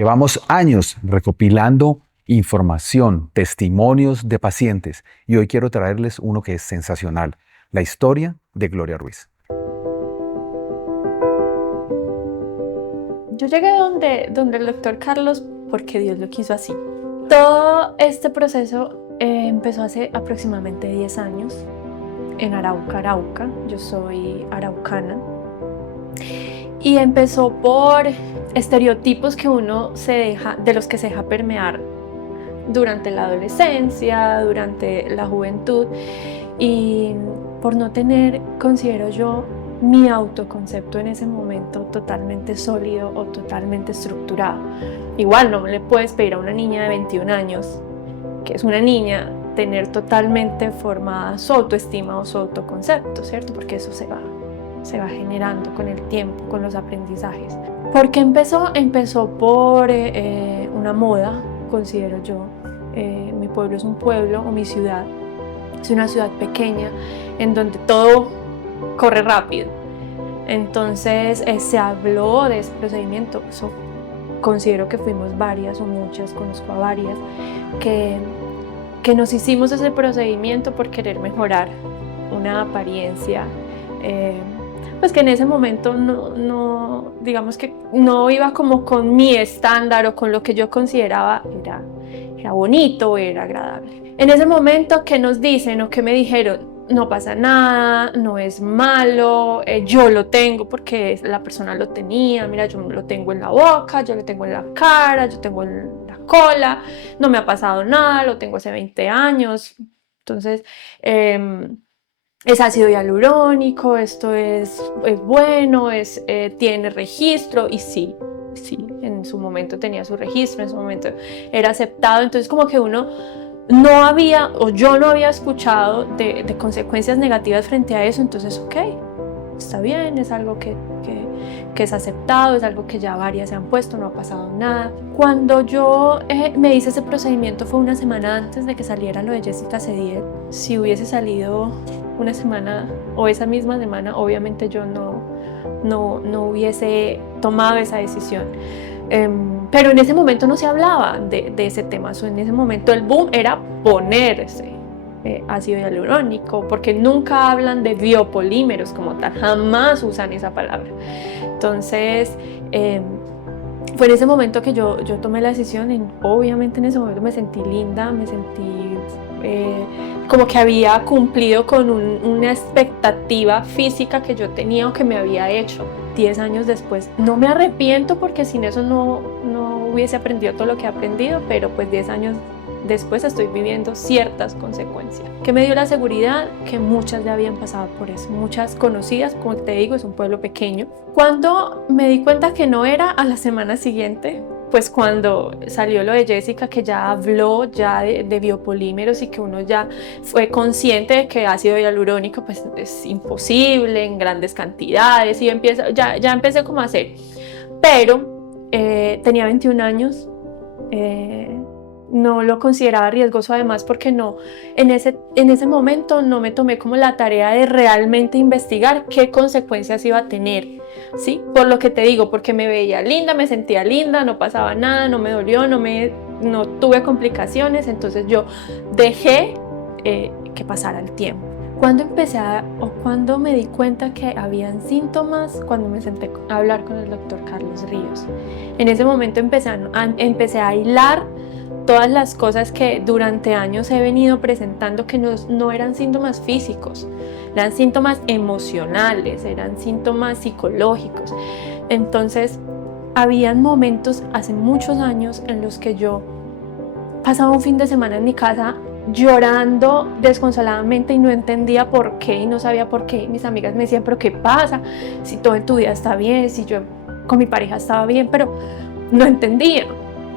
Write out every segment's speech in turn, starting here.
Llevamos años recopilando información, testimonios de pacientes y hoy quiero traerles uno que es sensacional, la historia de Gloria Ruiz. Yo llegué donde el doctor Carlos porque Dios lo quiso así. Todo este proceso empezó hace aproximadamente 10 años en Arauca. Yo soy araucana. Y empezó por estereotipos que uno de los que se deja permear durante la adolescencia, durante la juventud, y por no tener, considero yo, mi autoconcepto en ese momento totalmente sólido o totalmente estructurado. Igual no le puedes pedir a una niña de 21 años, que es una niña, tener totalmente formada su autoestima o su autoconcepto, ¿cierto? Porque eso se va generando con el tiempo, con los aprendizajes. ¿Por qué empezó? Empezó por una moda, considero yo. Mi pueblo es un pueblo, o mi ciudad es una ciudad pequeña en donde todo corre rápido. Entonces se habló de ese procedimiento. Considero que fuimos varias o muchas, conozco a varias, que nos hicimos ese procedimiento por querer mejorar una apariencia pues que en ese momento no, digamos que no iba como con mi estándar o con lo que yo consideraba era bonito o era agradable. En ese momento, ¿qué nos dicen o qué me dijeron? No pasa nada, no es malo, yo lo tengo porque la persona lo tenía, mira, yo lo tengo en la boca, yo lo tengo en la cara, yo tengo en la cola, no me ha pasado nada, lo tengo hace 20 años. Entonces, es ácido hialurónico, esto es bueno, tiene registro, y sí, en su momento tenía su registro, en su momento era aceptado. Entonces como que uno yo no había escuchado de consecuencias negativas frente a eso. Entonces ok, está bien, es algo que es aceptado, es algo que ya varias se han puesto, no ha pasado nada. Cuando yo me hice ese procedimiento fue una semana antes de que saliera lo de Jessica Cediel. Si hubiese salido una semana o esa misma semana, obviamente yo no hubiese tomado esa decisión. Pero en ese momento no se hablaba de ese tema. En ese momento el boom era ponerse ácido hialurónico, porque nunca hablan de biopolímeros como tal, jamás usan esa palabra. Entonces fue en ese momento que yo tomé la decisión, y obviamente en ese momento me sentí linda, me sentí como que había cumplido con una expectativa física que yo tenía o que me había hecho. 10 años después no me arrepiento, porque sin eso no hubiese aprendido todo lo que he aprendido, pero pues 10 años después estoy viviendo ciertas consecuencias. ¿Qué me dio la seguridad? Que muchas ya habían pasado por eso, muchas conocidas, como te digo, es un pueblo pequeño. Cuando me di cuenta que no era, a la semana siguiente, pues cuando salió lo de Jessica, que ya habló ya de biopolímeros y que uno ya fue consciente de que ácido hialurónico pues es imposible en grandes cantidades, y ya empecé como a hacer. Pero tenía 21 años, no lo consideraba riesgoso, además porque en ese momento no me tomé como la tarea de realmente investigar qué consecuencias iba a tener, ¿sí? Por lo que te digo, porque me veía linda, me sentía linda, no pasaba nada, no me dolió, no tuve complicaciones. Entonces yo dejé que pasara el tiempo. Cuando me di cuenta que habían síntomas, cuando me senté a hablar con el doctor Carlos Ríos. En ese momento empecé a hilar todas las cosas que durante años he venido presentando, que no eran síntomas físicos, eran síntomas emocionales, eran síntomas psicológicos. Entonces, habían momentos hace muchos años en los que yo pasaba un fin de semana en mi casa llorando desconsoladamente y no entendía por qué y no sabía por qué. Mis amigas me decían, ¿pero qué pasa? Si todo en tu vida está bien, si yo con mi pareja estaba bien, pero no entendía.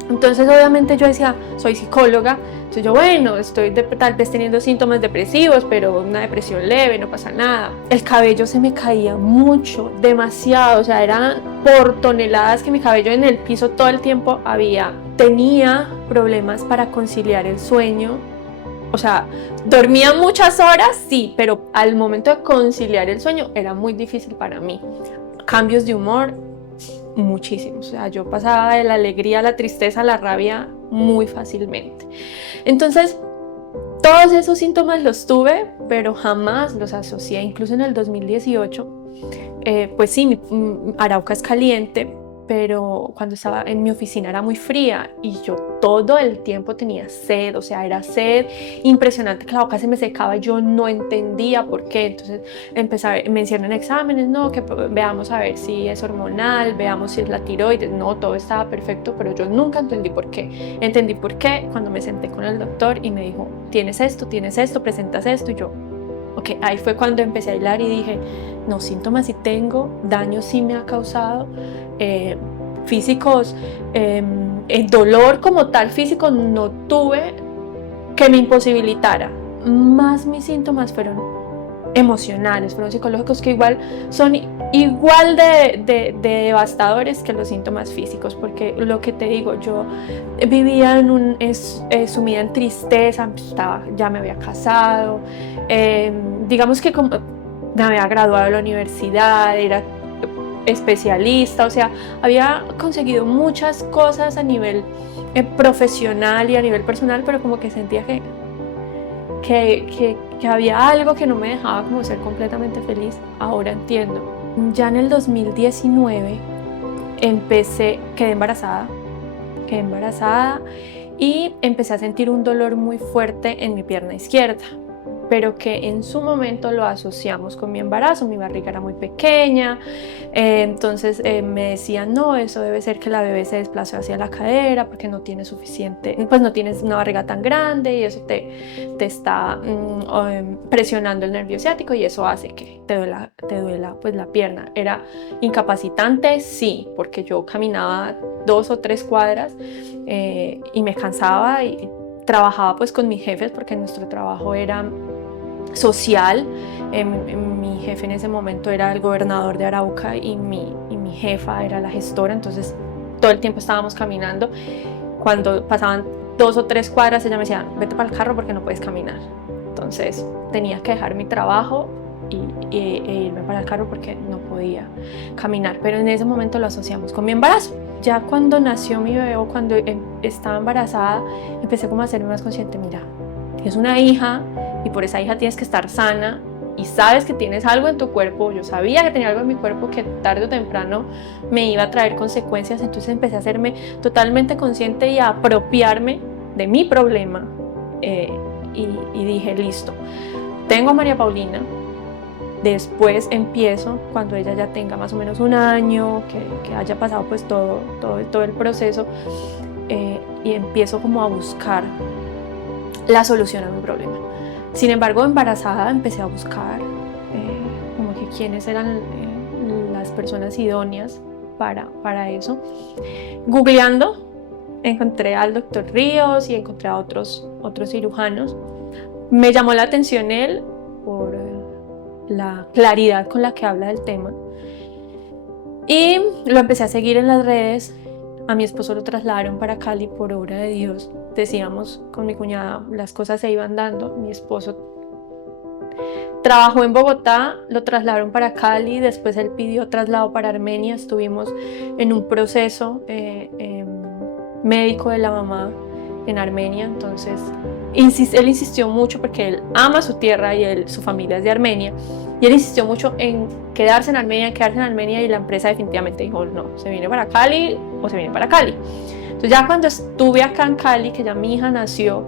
Entonces obviamente yo decía, soy psicóloga, entonces yo bueno, estoy tal vez teniendo síntomas depresivos, pero una depresión leve, no pasa nada. El cabello se me caía mucho, demasiado, o sea, eran por toneladas que mi cabello en el piso todo el tiempo tenía problemas para conciliar el sueño. O sea, dormía muchas horas, sí, pero al momento de conciliar el sueño era muy difícil para mí. Cambios de humor, muchísimo. O sea, yo pasaba de la alegría a la tristeza, a la rabia muy fácilmente. Entonces, todos esos síntomas los tuve, pero jamás los asocié. Incluso en el 2018, pues sí, Arauca es caliente, pero cuando estaba en mi oficina era muy fría y yo todo el tiempo tenía sed, o sea, era sed impresionante, que la boca se me secaba y yo no entendía por qué. Entonces me hicieron exámenes, no, que veamos a ver si es hormonal, veamos si es la tiroides, no, todo estaba perfecto, pero yo nunca entendí por qué. Entendí por qué cuando me senté con el doctor y me dijo, tienes esto, presentas esto, y yo, ok, ahí fue cuando empecé a hilar y dije, no, síntomas sí tengo, daño sí me ha causado, físicos, el dolor como tal físico no tuve que me imposibilitara, más mis síntomas fueron emocionales, fueron psicológicos, que igual son igual de devastadores que los síntomas físicos, porque lo que te digo, yo vivía sumida en tristeza, ya me había casado, digamos que como me había graduado de la universidad, era especialista, o sea, había conseguido muchas cosas a nivel profesional y a nivel personal, pero como que sentía que había algo que no me dejaba como ser completamente feliz. Ahora entiendo. Ya en el 2019 quedé embarazada y empecé a sentir un dolor muy fuerte en mi pierna izquierda, pero que en su momento lo asociamos con mi embarazo. Mi barriga era muy pequeña, entonces me decían, no, eso debe ser que la bebé se desplazó hacia la cadera porque no tiene suficiente, pues no tienes una barriga tan grande y eso te está presionando el nervio ciático y eso hace que te duela pues la pierna. Era incapacitante, sí, porque yo caminaba 2 o 3 cuadras y me cansaba y trabajaba pues con mis jefes porque nuestro trabajo era social. Mi jefe en ese momento era el gobernador de Arauca y mi jefa era la gestora, entonces todo el tiempo estábamos caminando. Cuando pasaban 2 o 3 cuadras ella me decía, vete para el carro porque no puedes caminar. Entonces tenía que dejar mi trabajo e irme para el carro porque no podía caminar, pero en ese momento lo asociamos con mi embarazo. Ya cuando nació mi bebé o cuando estaba embarazada, empecé como a ser más consciente, mira, tienes una hija y por esa hija tienes que estar sana y sabes que tienes algo en tu cuerpo. Yo sabía que tenía algo en mi cuerpo que tarde o temprano me iba a traer consecuencias, entonces empecé a hacerme totalmente consciente y a apropiarme de mi problema y dije, listo, tengo a María Paulina. Después empiezo, cuando ella ya tenga más o menos 1 año, que haya pasado pues todo el proceso, y empiezo como a buscar la solución a mi problema. Sin embargo, embarazada empecé a buscar como que quiénes eran las personas idóneas para eso. Googleando, encontré al doctor Ríos y encontré a otros cirujanos. Me llamó la atención él por la claridad con la que habla del tema y lo empecé a seguir en las redes. A mi esposo lo trasladaron para Cali por obra de Dios. Decíamos con mi cuñada, las cosas se iban dando. Mi esposo trabajó en Bogotá, lo trasladaron para Cali, después él pidió traslado para Armenia. Estuvimos en un proceso médico de la mamá en Armenia, entonces él insistió mucho porque él ama su tierra y su familia es de Armenia, y él insistió mucho en quedarse en Armenia y la empresa definitivamente dijo, no, se viene para Cali o se viene para Cali. Entonces ya cuando estuve acá en Cali, que ya mi hija nació,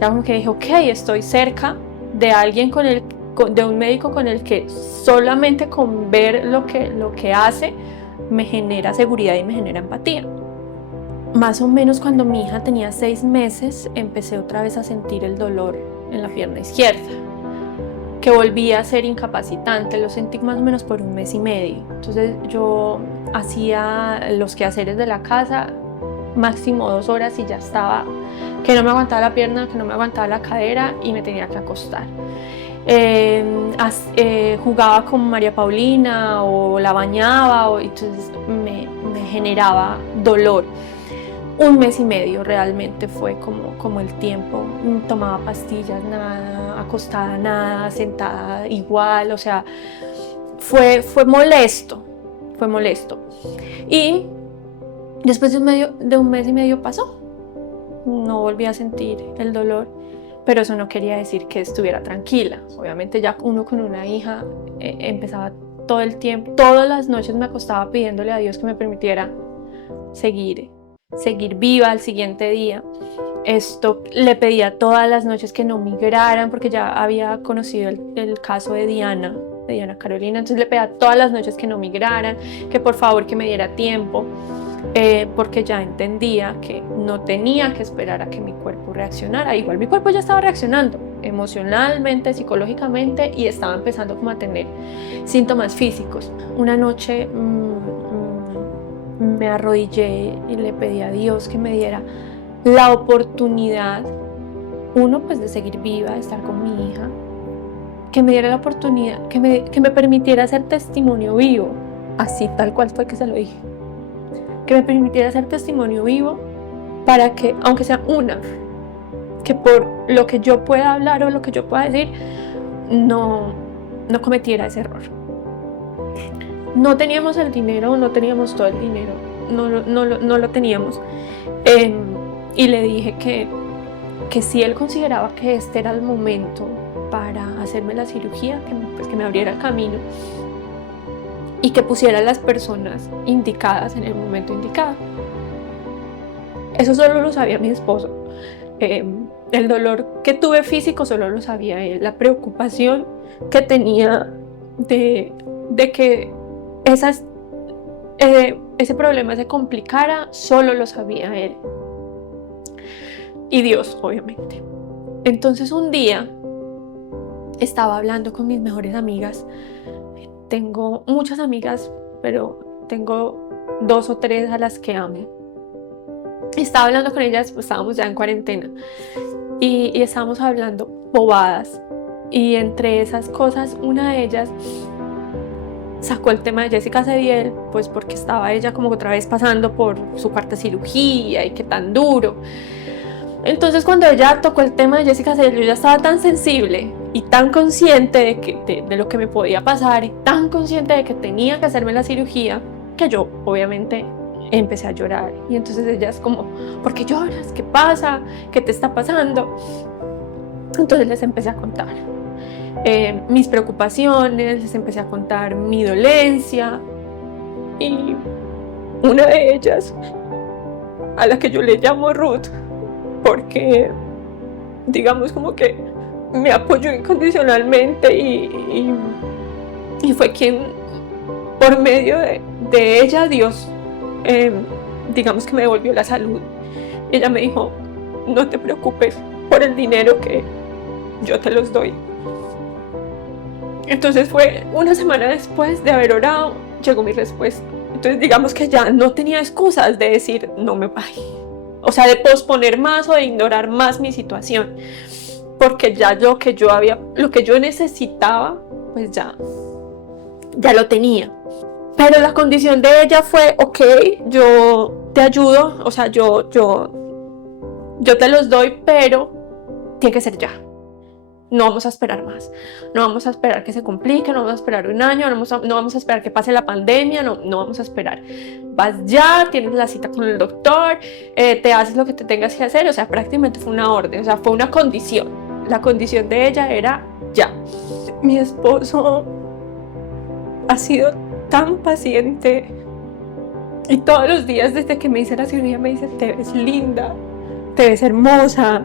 ya como que dije, ok, estoy cerca de alguien de un médico con el que solamente con ver lo que hace me genera seguridad y me genera empatía. Más o menos cuando mi hija tenía 6 meses, empecé otra vez a sentir el dolor en la pierna izquierda, que volvía a ser incapacitante. Lo sentí más o menos por 1 mes y medio. Entonces yo hacía los quehaceres de la casa, máximo 2 horas y ya estaba, que no me aguantaba la pierna, que no me aguantaba la cadera y me tenía que acostar. Jugaba con María Paulina o la bañaba, entonces me generaba dolor. 1 mes y medio realmente fue como el tiempo. Tomaba pastillas, nada, acostada, nada, sentada igual, o sea, fue molesto, fue molesto. Y después de un mes y medio pasó. No volví a sentir el dolor, pero eso no quería decir que estuviera tranquila. Obviamente ya uno con una hija empezaba todo el tiempo, todas las noches me acostaba pidiéndole a Dios que me permitiera seguir viva al siguiente día. Esto le pedía todas las noches que no migraran, porque ya había conocido el caso de Diana Carolina, entonces le pedía todas las noches que no migraran, que por favor que me diera tiempo, porque ya entendía que no tenía que esperar a que mi cuerpo reaccionara. Igual mi cuerpo ya estaba reaccionando emocionalmente, psicológicamente, y estaba empezando como a tener síntomas físicos. Una noche me arrodillé y le pedí a Dios que me diera la oportunidad, uno, pues de seguir viva, de estar con mi hija, que me diera la oportunidad, que me permitiera ser testimonio vivo, así tal cual fue que se lo dije, que me permitiera ser testimonio vivo para que, aunque sea una, que por lo que yo pueda hablar o lo que yo pueda decir, no cometiera ese error. No teníamos el dinero, no teníamos todo el dinero, no lo teníamos. Y le dije que si él consideraba que este era el momento para hacerme la cirugía, que me abriera el camino y que pusiera a las personas indicadas en el momento indicado. Eso solo lo sabía mi esposo. El dolor que tuve físico solo lo sabía él. La preocupación que tenía de que ese problema se complicara solo lo sabía él. Y Dios, obviamente. Entonces un día estaba hablando con mis mejores amigas. Tengo muchas amigas, pero tengo 2 o 3 a las que amo. Estaba hablando con ellas, pues estábamos ya en cuarentena y estábamos hablando bobadas. Y entre esas cosas, una de ellas sacó el tema de Jessica Cediel, pues porque estaba ella como otra vez pasando por su cuarta cirugía y qué tan duro. Entonces cuando ella tocó el tema de Jessica Cediel, yo ya estaba tan sensible y tan consciente de lo que me podía pasar y tan consciente de que tenía que hacerme la cirugía, que yo obviamente empecé a llorar. Y entonces ella es como, ¿por qué lloras? ¿Qué pasa? ¿Qué te está pasando? Entonces les empecé a contar mis preocupaciones, les empecé a contar mi dolencia, y una de ellas, a la que yo le llamo Ruth, porque digamos como que me apoyó incondicionalmente y fue quien, por medio de ella, Dios, digamos que me devolvió la salud. Ella me dijo, no te preocupes por el dinero, que yo te los doy. Entonces fue una semana después de haber orado, llegó mi respuesta. Entonces digamos que ya no tenía excusas de decir, no me vaya. O sea, de posponer más o de ignorar más mi situación. Porque ya lo que yo necesitaba, pues ya lo tenía. Pero la condición de ella fue, ok, yo te ayudo, o sea, yo te los doy, pero tiene que ser ya. No vamos a esperar más, no vamos a esperar que se complique, no vamos a esperar un año, no vamos a esperar que pase la pandemia, no vamos a esperar. Vas ya, tienes la cita con el doctor, te haces lo que te tengas que hacer. O sea, prácticamente fue una orden, o sea, fue una condición. La condición de ella era ya. Mi esposo ha sido tan paciente y todos los días desde que me hice la cirugía me dice, te ves linda, te ves hermosa.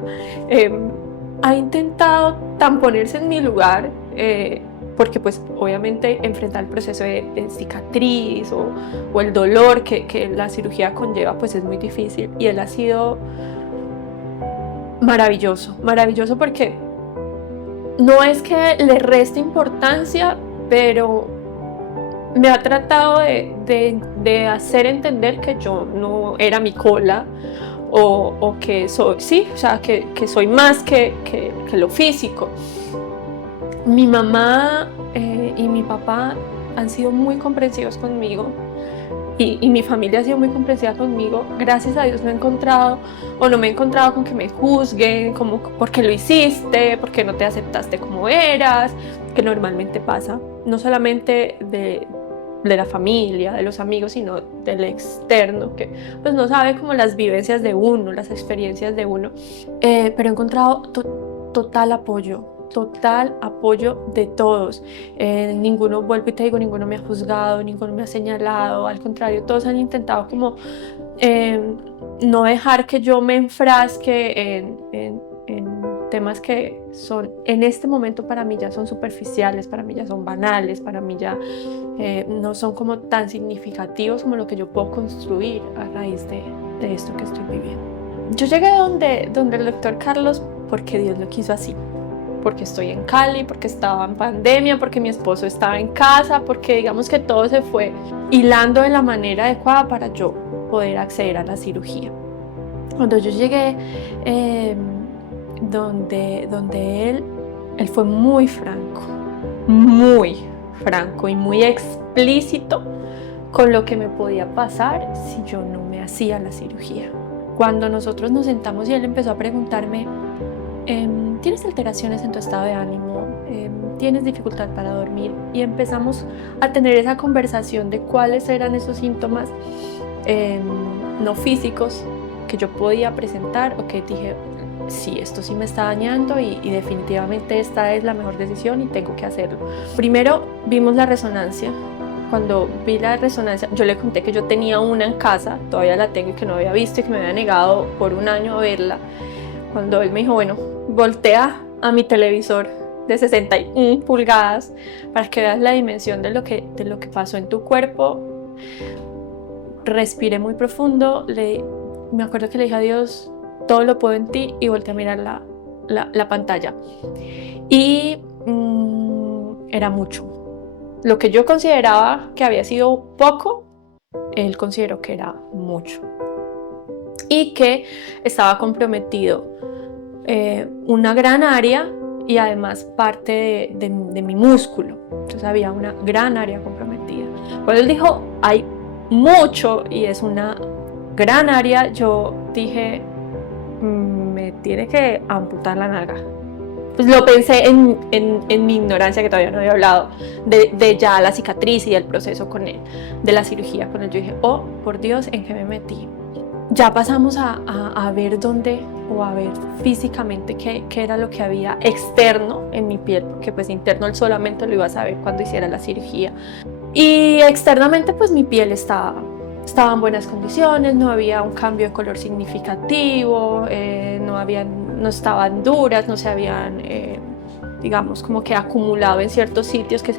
Ha intentado tan ponerse en mi lugar, porque pues obviamente enfrentar el proceso de cicatriz o el dolor que la cirugía conlleva, pues es muy difícil. Y él ha sido maravilloso porque no es que le reste importancia, pero me ha tratado de hacer entender que yo no era mi cola, o que soy, sí, o sea, que soy más que lo físico. Mi mamá y mi papá han sido muy comprensivos conmigo, y mi familia ha sido muy comprensiva conmigo. Gracias a Dios no me he encontrado con que me juzguen, como por qué lo hiciste, por qué no te aceptaste como eras, que normalmente pasa, no solamente de la familia, de los amigos, sino del externo, que pues no sabe como las vivencias de uno, las experiencias de uno. Pero he encontrado total apoyo de todos. Ninguno, vuelvo y te digo, ninguno me ha juzgado, ninguno me ha señalado, al contrario, todos han intentado como no dejar que yo me enfrasque en temas que son, en este momento para mí ya son superficiales, para mí ya son banales, para mí ya no son como tan significativos como lo que yo puedo construir a raíz de esto que estoy viviendo. Yo llegué donde el doctor Carlos porque Dios lo quiso así, porque estoy en Cali, porque estaba en pandemia, porque mi esposo estaba en casa, porque digamos que todo se fue hilando de la manera adecuada para yo poder acceder a la cirugía. Cuando yo llegué donde él fue muy franco y muy explícito con lo que me podía pasar si yo no me hacía la cirugía. Cuando nosotros nos sentamos y él empezó a preguntarme, ¿tienes alteraciones en tu estado de ánimo? ¿Tienes dificultad para dormir? Y empezamos a tener esa conversación de cuáles eran esos síntomas no físicos que yo podía presentar, o que dije, sí, esto sí me está dañando y definitivamente esta es la mejor decisión y tengo que hacerlo. Primero vimos la resonancia. Cuando vi la resonancia, yo le conté que yo tenía una en casa, todavía la tengo y que no había visto y que me había negado por un año a verla. Cuando él me dijo, bueno, voltea a mi televisor de 61 pulgadas para que veas la dimensión de lo que pasó en tu cuerpo, respiré muy profundo, me acuerdo que le dije a Dios, todo lo puedo en ti, y volteé a mirar la pantalla. Y era mucho. Lo que yo consideraba que había sido poco, él consideró que era mucho. Y que estaba comprometido una gran área y además parte de mi músculo. Entonces había una gran área comprometida. Cuando él dijo, hay mucho y es una gran área, yo dije, me tiene que amputar la nalga. Pues lo pensé en mi ignorancia, que todavía no había hablado de ya la cicatriz y del proceso con él, de la cirugía con él. Yo dije, oh, por Dios, ¿en qué me metí? Ya pasamos a ver dónde, o a ver físicamente qué era lo que había externo en mi piel, porque pues interno él solamente lo iba a saber cuando hiciera la cirugía. Y externamente pues mi piel estaba en buenas condiciones, no había un cambio de color significativo, no estaban duras, no se habían, digamos, como que acumulado en ciertos sitios que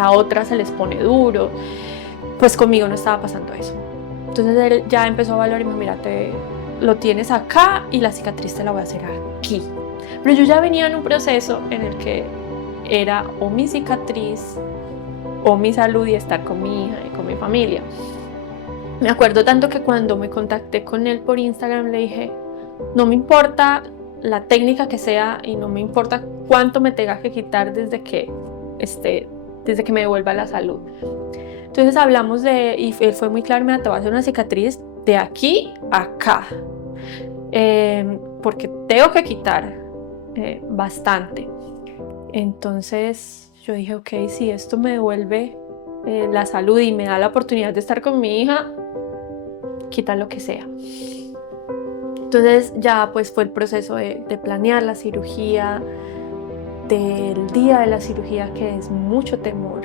a otras se les pone duro. Pues conmigo no estaba pasando eso. Entonces él ya empezó a valorar y me dijo, mira, lo tienes acá y la cicatriz te la voy a hacer aquí. Pero yo ya venía en un proceso en el que era o mi cicatriz o mi salud y estar con mi hija y con mi familia. Me acuerdo tanto que cuando me contacté con él por Instagram le dije, no me importa la técnica que sea y no me importa cuánto me tenga que quitar desde que me devuelva la salud. Entonces hablamos y él fue muy claro, te voy a hacer una cicatriz de aquí a acá, porque tengo que quitar bastante. Entonces yo dije, ok, si esto me devuelve la salud y me da la oportunidad de estar con mi hija, quita lo que sea. Entonces ya pues fue el proceso de planear la cirugía, del día de la cirugía, que es mucho temor,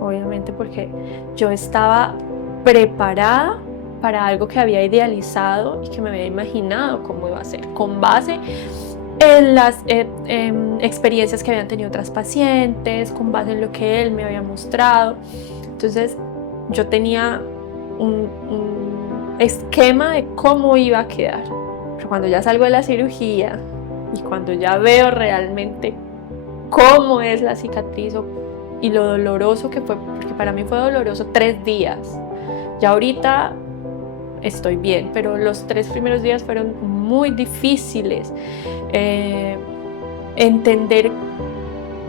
obviamente, porque yo estaba preparada para algo que había idealizado y que me había imaginado cómo iba a ser, con base en las experiencias que habían tenido otras pacientes, con base en lo que él me había mostrado. Entonces yo tenía un esquema de cómo iba a quedar. Pero cuando ya salgo de la cirugía y cuando ya veo realmente cómo es la cicatriz y lo doloroso que fue, porque para mí fue doloroso 3 días. Ya ahorita estoy bien, pero los 3 primeros días fueron muy difíciles. Entender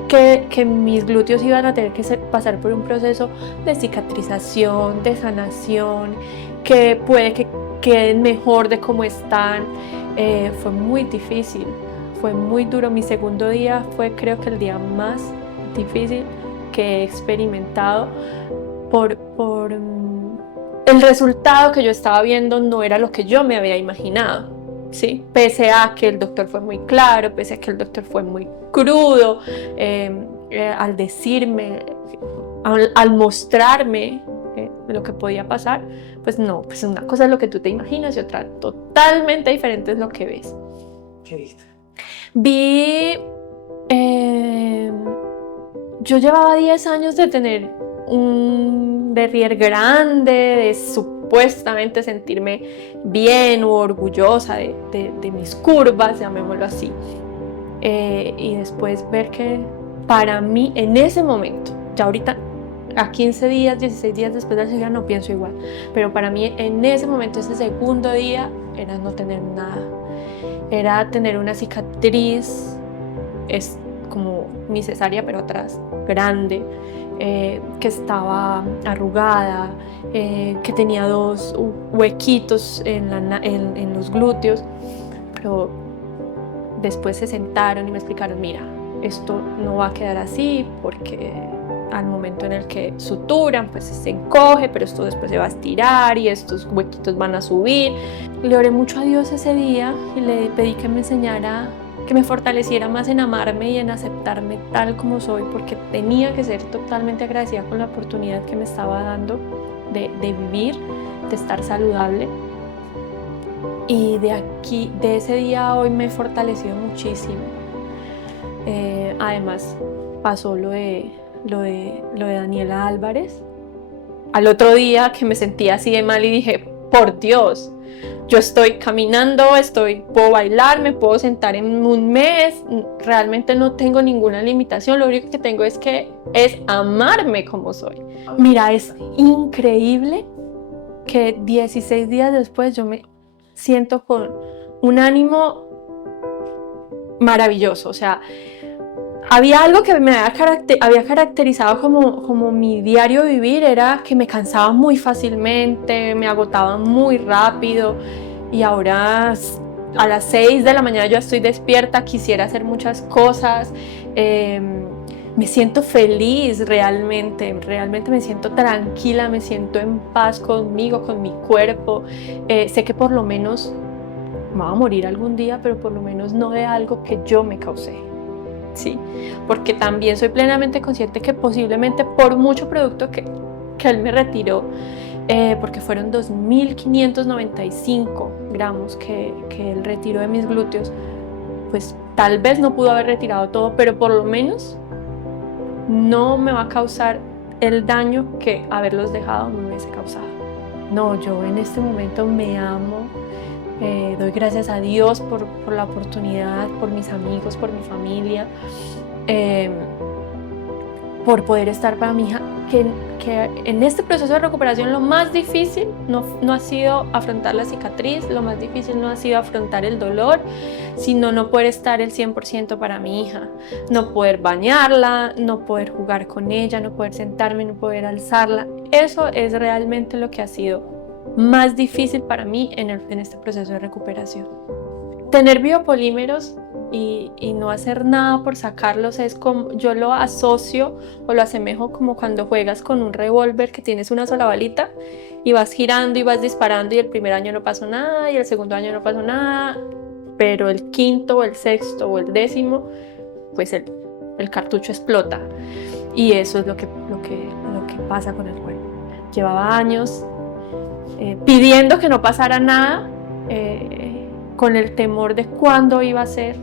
que mis glúteos iban a tener que pasar por un proceso de cicatrización, de sanación, que puede que queden mejor de cómo están. Fue muy difícil, fue muy duro. Mi segundo día fue, creo que, el día más difícil que he experimentado, el resultado que yo estaba viendo no era lo que yo me había imaginado, ¿sí? Pese a que el doctor fue muy claro, pese a que el doctor fue muy crudo, al decirme, al mostrarme lo que podía pasar, pues no, pues una cosa es lo que tú te imaginas y otra totalmente diferente es lo que ves. ¿Qué viste? Vi, yo llevaba 10 años de tener un derrier grande, de supuestamente sentirme bien o orgullosa de mis curvas, llamémoslo así. Y después ver que para mí en ese momento, ya ahorita a 15 días, 16 días después de la cirugía no pienso igual, pero para mí en ese momento, ese segundo día, era no tener nada, era tener una cicatriz, es como mi cesárea pero atrás, grande, que estaba arrugada, que tenía 2 huequitos en los glúteos, pero después se sentaron y me explicaron, mira, esto no va a quedar así porque al momento en el que suturan, pues se encoge, pero esto después se va a estirar y estos huequitos van a subir. Le oré mucho a Dios ese día y le pedí que me enseñara, que me fortaleciera más en amarme y en aceptarme tal como soy, porque tenía que ser totalmente agradecida con la oportunidad que me estaba dando de vivir, de estar saludable. Y de ese día a hoy me he fortalecido muchísimo. Además, pasó lo de Daniela Álvarez. Al otro día que me sentía así de mal y dije, por Dios, yo estoy caminando, puedo bailar, me puedo sentar en un mes, realmente no tengo ninguna limitación, lo único que tengo es amarme como soy. Mira, es increíble que 16 días después yo me siento con un ánimo maravilloso, o sea, había algo que me había caracterizado como mi diario vivir, era que me cansaba muy fácilmente, me agotaba muy rápido y ahora a las 6 de la mañana yo estoy despierta, quisiera hacer muchas cosas, me siento feliz realmente me siento tranquila, me siento en paz conmigo, con mi cuerpo, sé que por lo menos me voy a morir algún día, pero por lo menos no de algo que yo me causé. Sí, porque también soy plenamente consciente que posiblemente por mucho producto que él me retiró, porque fueron 2.595 gramos que él retiró de mis glúteos, pues tal vez no pudo haber retirado todo, pero por lo menos no me va a causar el daño que haberlos dejado me hubiese causado. No, yo en este momento me amo. Doy gracias a Dios por la oportunidad, por mis amigos, por mi familia, por poder estar para mi hija, que en este proceso de recuperación lo más difícil no ha sido afrontar la cicatriz, lo más difícil no ha sido afrontar el dolor, sino no poder estar el 100% para mi hija, no poder bañarla, no poder jugar con ella, no poder sentarme, no poder alzarla. Eso es realmente lo que ha sido más difícil para mí en este proceso de recuperación. Tener biopolímeros y no hacer nada por sacarlos es como, yo lo asocio o lo asemejo como cuando juegas con un revólver que tienes una sola balita y vas girando y vas disparando y el primer año no pasó nada y el segundo año no pasó nada, pero el quinto o el sexto o el décimo, pues el cartucho explota y eso es lo que pasa con el cuerpo. Llevaba años pidiendo que no pasara nada, con el temor de cuándo iba a ser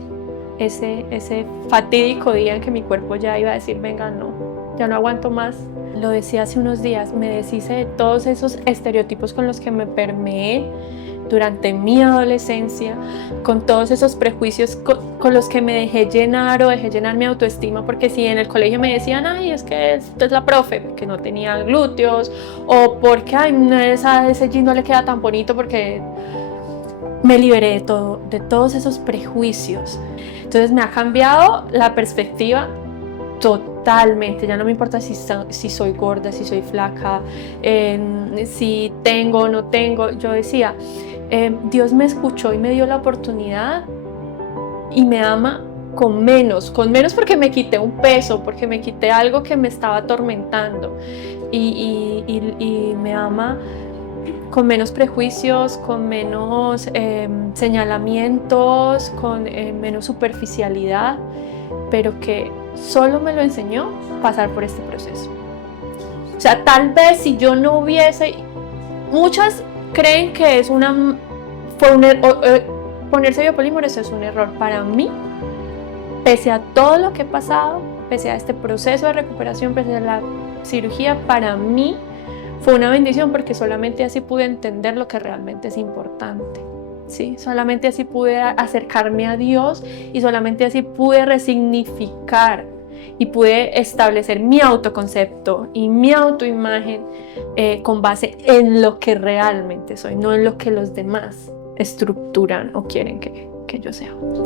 ese fatídico día en que mi cuerpo ya iba a decir, venga, no, ya no aguanto más. Lo decía hace unos días, me deshice de todos esos estereotipos con los que me permeé durante mi adolescencia, con todos esos prejuicios con los que me dejé llenar o dejé llenar mi autoestima, porque si en el colegio me decían, ay, es que esta es la profe, porque no tenía glúteos, o porque, ay, ese jean no le queda tan bonito, porque me liberé de todos esos prejuicios. Entonces me ha cambiado la perspectiva totalmente, ya no me importa si soy gorda, si soy flaca, si tengo o no tengo. Yo decía, Dios me escuchó y me dio la oportunidad y me ama con menos porque me quité un peso, porque me quité algo que me estaba atormentando, y me ama con menos prejuicios, con menos señalamientos, con menos superficialidad, pero que solo me lo enseñó pasar por este proceso. O sea, tal vez si yo no hubiese, muchas creen que es ponerse biopolímeros es un error. Para mí, pese a todo lo que he pasado, pese a este proceso de recuperación, pese a la cirugía, para mí fue una bendición, porque solamente así pude entender lo que realmente es importante, ¿sí? Solamente así pude acercarme a Dios, y solamente así pude resignificar y pude establecer mi autoconcepto y mi autoimagen con base en lo que realmente soy, no en lo que los demás estructuran o quieren que yo sea.